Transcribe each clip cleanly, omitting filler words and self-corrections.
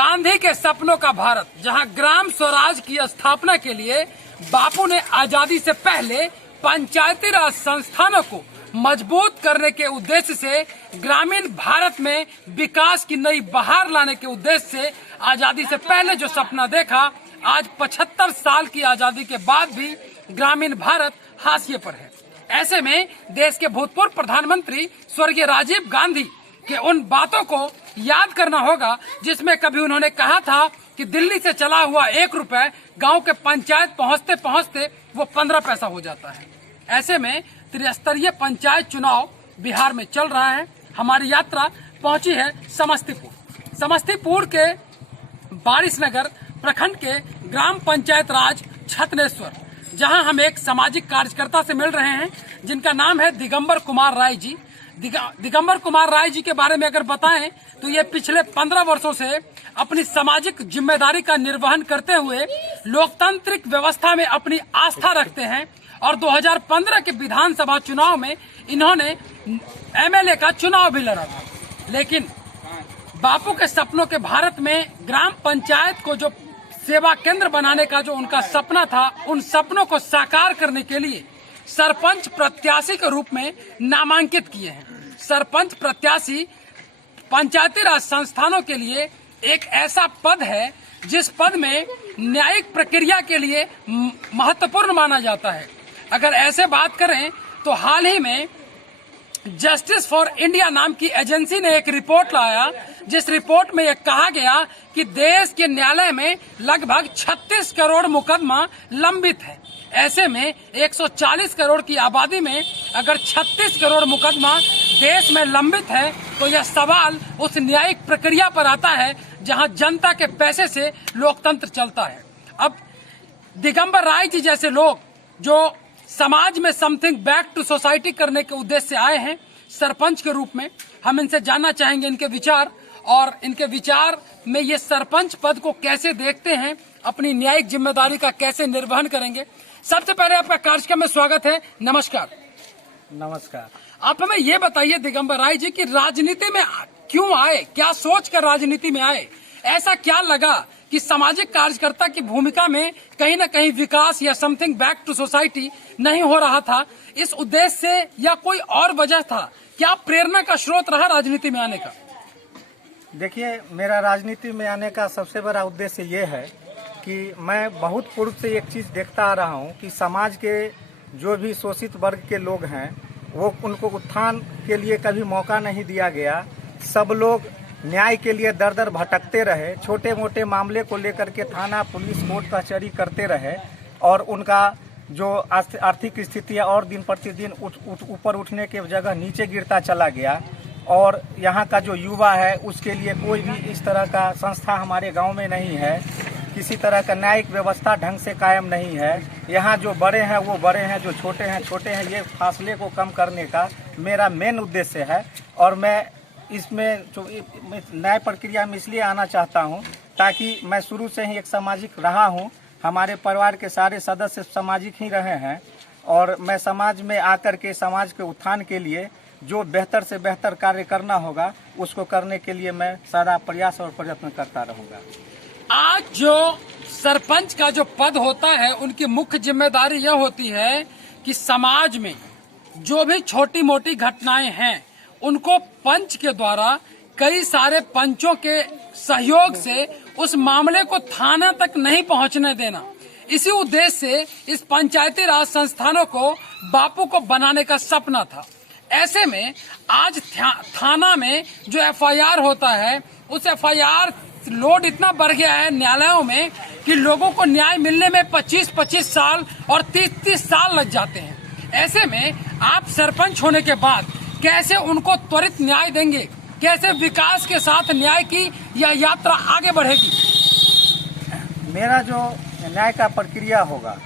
गांधी के सपनों का भारत, जहां ग्राम स्वराज की स्थापना के लिए बापू ने आजादी से पहले पंचायती राज संस्थानों को मजबूत करने के उद्देश्य से ग्रामीण भारत में विकास की नई बहार लाने के उद्देश्य से आजादी से पहले जो सपना देखा, आज 75 साल की आजादी के बाद भी ग्रामीण भारत हाशिए पर है। ऐसे में देश के भूतपूर्व प्रधानमंत्री स्वर्गीय राजीव गांधी के उन बातों को याद करना होगा जिसमें कभी उन्होंने कहा था कि दिल्ली से चला हुआ 1 रुपए गांव के पंचायत पहुंचते पहुंचते वो 15 पैसा हो जाता है। ऐसे में त्रिस्तरीय पंचायत चुनाव बिहार में चल रहा है। हमारी यात्रा पहुंची है समस्तीपुर। समस्तीपुर के बारिशनगर प्रखंड के ग्राम पंचायत राज छतनेश्वर, जहां हम एक सामाजिक कार्यकर्ता से मिल रहे हैं जिनका नाम है दिगंबर कुमार राय जी। दिगंबर कुमार राय जी के बारे में अगर बताएं तो ये पिछले 15 वर्षों से अपनी सामाजिक जिम्मेदारी का निर्वहन करते हुए लोकतांत्रिक व्यवस्था में अपनी आस्था रखते हैं और 2015 के विधानसभा चुनाव में इन्होंने एमएलए का चुनाव भी लड़ा था। लेकिन बापू के सपनों के भारत में ग्राम पंचायत को जो सेवा केंद्र बनाने का जो उनका सपना था, उन सपनों को साकार करने के लिए सरपंच प्रत्याशी के रूप में नामांकित किए हैं। सरपंच प्रत्याशी पंचायती राज संस्थानों के लिए एक ऐसा पद है जिस पद में न्यायिक प्रक्रिया के लिए महत्वपूर्ण माना जाता है। अगर ऐसे बात करें तो हाल ही में जस्टिस फॉर इंडिया नाम की एजेंसी ने एक रिपोर्ट लाया, जिस रिपोर्ट में यह कहा गया कि देश के न्यायालय में लगभग 36 करोड़ मुकदमा लंबित है। ऐसे में 140 करोड़ की आबादी में अगर 36 करोड़ मुकदमा देश में लंबित है तो यह सवाल उस न्यायिक प्रक्रिया पर आता है जहां जनता के पैसे से लोकतंत्र चलता है। अब दिगंबर राय जी जैसे लोग जो समाज में समथिंग बैक टू सोसाइटी करने के उद्देश्य से आए हैं सरपंच के रूप में, हम इनसे जानना चाहेंगे इनके विचार और इनके विचार में ये सरपंच पद को कैसे देखते हैं, अपनी न्यायिक जिम्मेदारी का कैसे निर्वहन करेंगे। सबसे पहले आपका कार्यक्रम में स्वागत है। नमस्कार। नमस्कार। आप हमें ये बताइए दिगंबर राय जी कि राजनीति में क्यों आए, क्या सोच कर राजनीति में आए, ऐसा क्या लगा कि सामाजिक कार्यकर्ता की भूमिका में कहीं न कहीं विकास या समथिंग बैक टू सोसाइटी नहीं हो रहा था, इस उद्देश्य से या कोई और वजह था? क्या प्रेरणा का स्रोत रहा राजनीति में आने का? देखिए, मेरा राजनीति में आने का सबसे बड़ा उद्देश्य ये है कि मैं बहुत पूर्व से एक चीज़ देखता आ रहा हूँ कि समाज के जो भी शोषित वर्ग के लोग हैं वो उनको उत्थान के लिए कभी मौका नहीं दिया गया। सब लोग न्याय के लिए दर दर भटकते रहे, छोटे मोटे मामले को लेकर के थाना पुलिस कोर्ट कचहरी करते रहे और उनका जो आर्थिक स्थिति है और दिन प्रतिदिन ऊपर उठने के जगह नीचे गिरता चला गया। और यहाँ का जो युवा है उसके लिए कोई भी इस तरह का संस्था हमारे गांव में नहीं है, किसी तरह का न्यायिक व्यवस्था ढंग से कायम नहीं है। यहाँ जो बड़े हैं वो बड़े हैं, जो छोटे हैं छोटे हैं, ये फासले को कम करने का मेरा मेन उद्देश्य है। और मैं इसमें जो न्याय प्रक्रिया में इसलिए आना चाहता हूँ ताकि मैं शुरू से ही एक सामाजिक रहा हूँ, हमारे परिवार के सारे सदस्य सामाजिक ही रहे हैं और मैं समाज में आकर के समाज के उत्थान के लिए जो बेहतर से बेहतर कार्य करना होगा उसको करने के लिए मैं सारा प्रयास और प्रयत्न करता रहूँगा। आज जो सरपंच का जो पद होता है उनकी मुख्य जिम्मेदारी यह होती है कि समाज में जो भी छोटी मोटी घटनाएं हैं उनको पंच के द्वारा कई सारे पंचों के सहयोग से उस मामले को थाना तक नहीं पहुंचने देना। इसी उद्देश्य से इस पंचायती राज संस्थानों को बापू को बनाने का सपना था। ऐसे में आज थाना में जो एफआईआर होता है उस एफआईआर लोड इतना बढ़ गया है न्यायालयों में कि लोगों को न्याय मिलने में 25-25 साल और 30-30 साल लग जाते हैं। ऐसे में आप सरपंच होने के बाद कैसे उनको त्वरित न्याय देंगे, कैसे विकास के साथ न्याय की यह यात्रा आगे बढ़ेगी? मेरा जो न्याय का प्रक्रिया होगा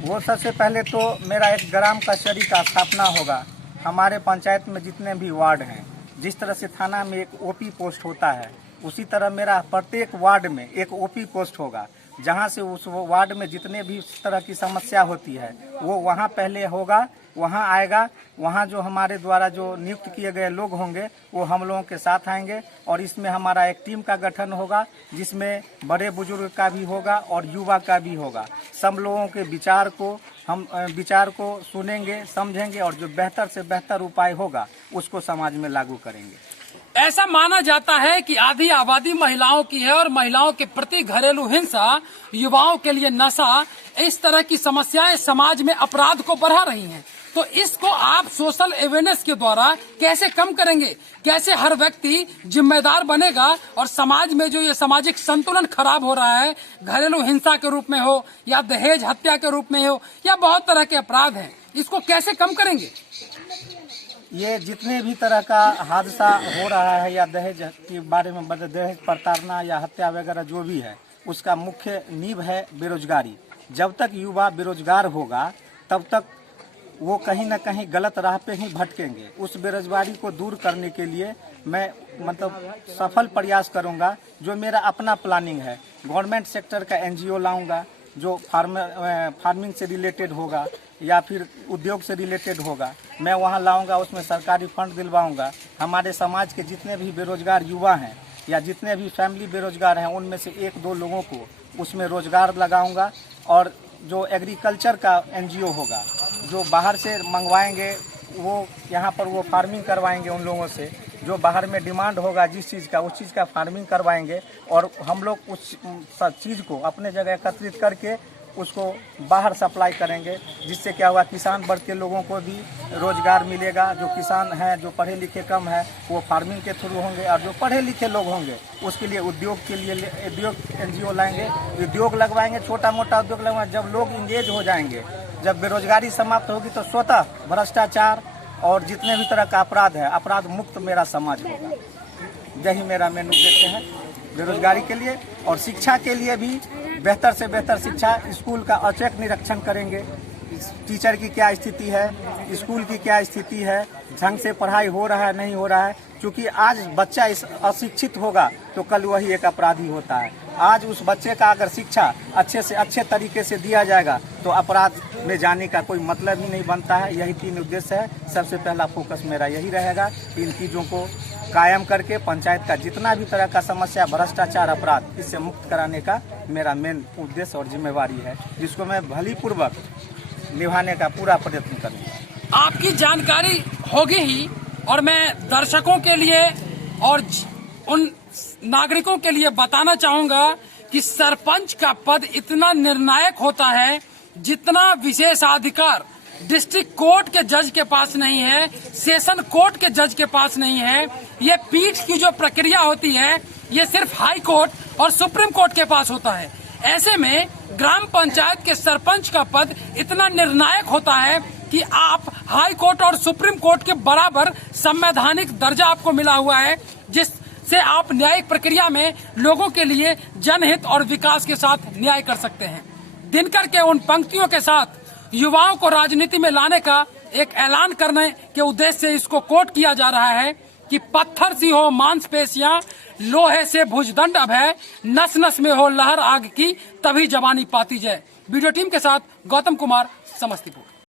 वो सबसे पहले तो मेरा एक ग्राम कचहरी का स्थापना होगा। हमारे पंचायत में जितने भी वार्ड हैं, जिस तरह से थाना में एक ओपी पोस्ट होता है उसी तरह मेरा प्रत्येक वार्ड में एक ओपी पोस्ट होगा, जहां से उस वार्ड में जितने भी इस तरह की समस्या होती है वो वहां पहले होगा। वहाँ आएगा। वहाँ जो हमारे द्वारा जो नियुक्त किए गए लोग होंगे वो हम लोगों के साथ आएंगे और इसमें हमारा एक टीम का गठन होगा, जिसमें बड़े बुजुर्ग का भी होगा और युवा का भी होगा। सब लोगों के विचार को सुनेंगे, समझेंगे और जो बेहतर से बेहतर उपाय होगा उसको समाज में लागू करेंगे। ऐसा माना जाता है कि आधी आबादी महिलाओं की है और महिलाओं के प्रति घरेलू हिंसा, युवाओं के लिए नशा, इस तरह की समस्याएं समाज में अपराध को बढ़ा रही हैं। तो इसको आप सोशल अवेयरनेस के द्वारा कैसे कम करेंगे? कैसे हर व्यक्ति जिम्मेदार बनेगा और समाज में जो ये सामाजिक संतुलन खराब हो रहा है, घरेलू हिंसा के रूप में हो या दहेज हत्या के रूप में हो या बहुत तरह के अपराध हैं, इसको कैसे कम करेंगे? ये जितने भी तरह का हादसा हो रहा है या दहेज के बारे में दहेज प्रताड़ना या हत्या वगैरह जो भी है, उसका मुख्य नींव है बेरोजगारी। जब तक युवा बेरोजगार होगा तब तक वो कहीं ना कहीं गलत राह पे ही भटकेंगे। उस बेरोजगारी को दूर करने के लिए मैं सफल प्रयास करूंगा। जो मेरा अपना प्लानिंग है, गवर्नमेंट सेक्टर का NGO लाऊंगा जो फार्मिंग से रिलेटेड होगा या फिर उद्योग से रिलेटेड होगा, मैं वहां लाऊंगा। उसमें सरकारी फंड दिलवाऊंगा। हमारे समाज के जितने भी बेरोजगार युवा हैं या जितने भी फैमिली बेरोजगार हैं, उनमें से 1-2 लोगों को उसमें रोजगार लगाऊंगा। और जो एग्रीकल्चर का NGO होगा, जो बाहर से मंगवाएंगे, वो यहाँ पर वो फार्मिंग करवाएंगे उन लोगों से। जो बाहर में डिमांड होगा जिस चीज़ का, उस चीज़ का फार्मिंग करवाएंगे और हम लोग उस चीज़ को अपने जगह एकत्रित करके उसको बाहर सप्लाई करेंगे। जिससे क्या होगा, किसान वर्ग के लोगों को भी रोजगार मिलेगा। जो किसान हैं, जो पढ़े लिखे कम है, वो फार्मिंग के थ्रू होंगे और जो पढ़े लिखे लोग होंगे उसके लिए उद्योग के लिए उद्योग NGO लाएंगे, उद्योग लगवाएंगे, छोटा मोटा उद्योग लगवाएंगे। जब लोग इंगेज हो जाएंगे, जब बेरोजगारी समाप्त होगी तो स्वतः भ्रष्टाचार और जितने भी तरह का अपराध है, अपराध मुक्त मेरा समाज होगा। यही मेरा मेन उद्देश्य है बेरोजगारी के लिए। और शिक्षा के लिए भी बेहतर से बेहतर शिक्षा, स्कूल का औचक निरीक्षण करेंगे। टीचर की क्या स्थिति है, स्कूल की क्या स्थिति है, ढंग से पढ़ाई हो रहा है नहीं हो रहा है। क्योंकि आज बच्चा अशिक्षित होगा तो कल वही एक अपराधी होता है। आज उस बच्चे का अगर शिक्षा अच्छे से अच्छे तरीके से दिया जाएगा तो अपराध में जाने का कोई मतलब ही नहीं बनता है। यही 3 उद्देश्य है। सबसे पहला फोकस मेरा यही रहेगा, इन चीज़ों को कायम करके पंचायत का जितना भी तरह का समस्या, भ्रष्टाचार, अपराध, इससे मुक्त कराने का मेरा मेन उद्देश्य और जिम्मेवारी है, जिसको मैं भलीपूर्वक निभाने का पूरा प्रयत्न करूँगा। आपकी जानकारी होगी ही, और मैं दर्शकों के लिए और उन नागरिकों के लिए बताना चाहूंगा कि सरपंच का पद इतना निर्णायक होता है जितना विशेषाधिकार डिस्ट्रिक्ट कोर्ट के जज के पास नहीं है, सेशन कोर्ट के जज के पास नहीं है। ये पीठ की जो प्रक्रिया होती है, ये सिर्फ हाई कोर्ट और सुप्रीम कोर्ट के पास होता है। ऐसे में ग्राम पंचायत के सरपंच का पद इतना निर्णायक होता है कि आप हाई कोर्ट और सुप्रीम कोर्ट के बराबर संवैधानिक दर्जा आपको मिला हुआ है, जिससे आप न्यायिक प्रक्रिया में लोगों के लिए जनहित और विकास के साथ न्याय कर सकते हैं। दिनकर के उन पंक्तियों के साथ युवाओं को राजनीति में लाने का एक ऐलान करने के उद्देश्य से इसको कोट किया जा रहा है कि पत्थर सी हो मांसपेशियां, लोहे से भुजदंड अभय, नस नस में हो लहर आग की, तभी जवानी पाती जाए। वीडियो टीम के साथ गौतम कुमार, समस्तीपुर।